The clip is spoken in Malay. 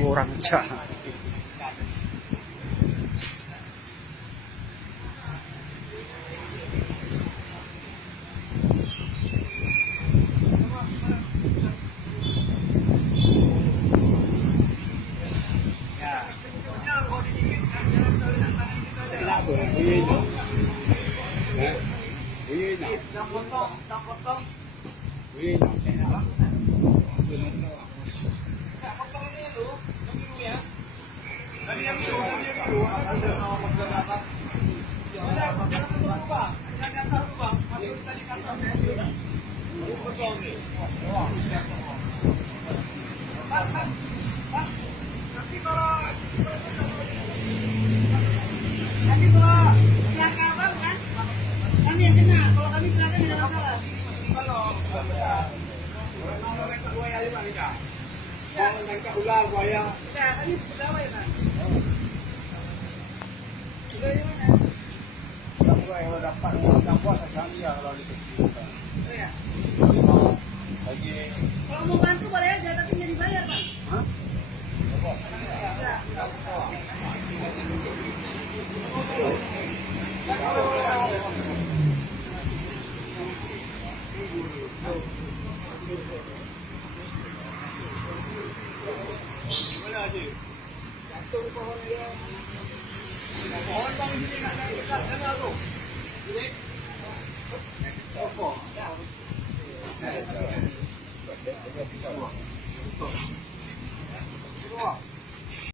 Kurang aja. Nanti kalau belakang abang kan, kami yang kena. Kalau kami belakang tidak masalah. Kalau buaya lima tidak. Kalau nangkap ular buaya. Tidak, kami pegawai kan. Pegawai di mana? Pegawai kalau dapat kami ya kalau di sini. Oh ya. Lagi. Kalau mau bantu boleh aja, tapi nggak dibayar bang. Hah? Mana aja? Jatuh pohon dia. Pohon bang ini nak naik dekat sana tu.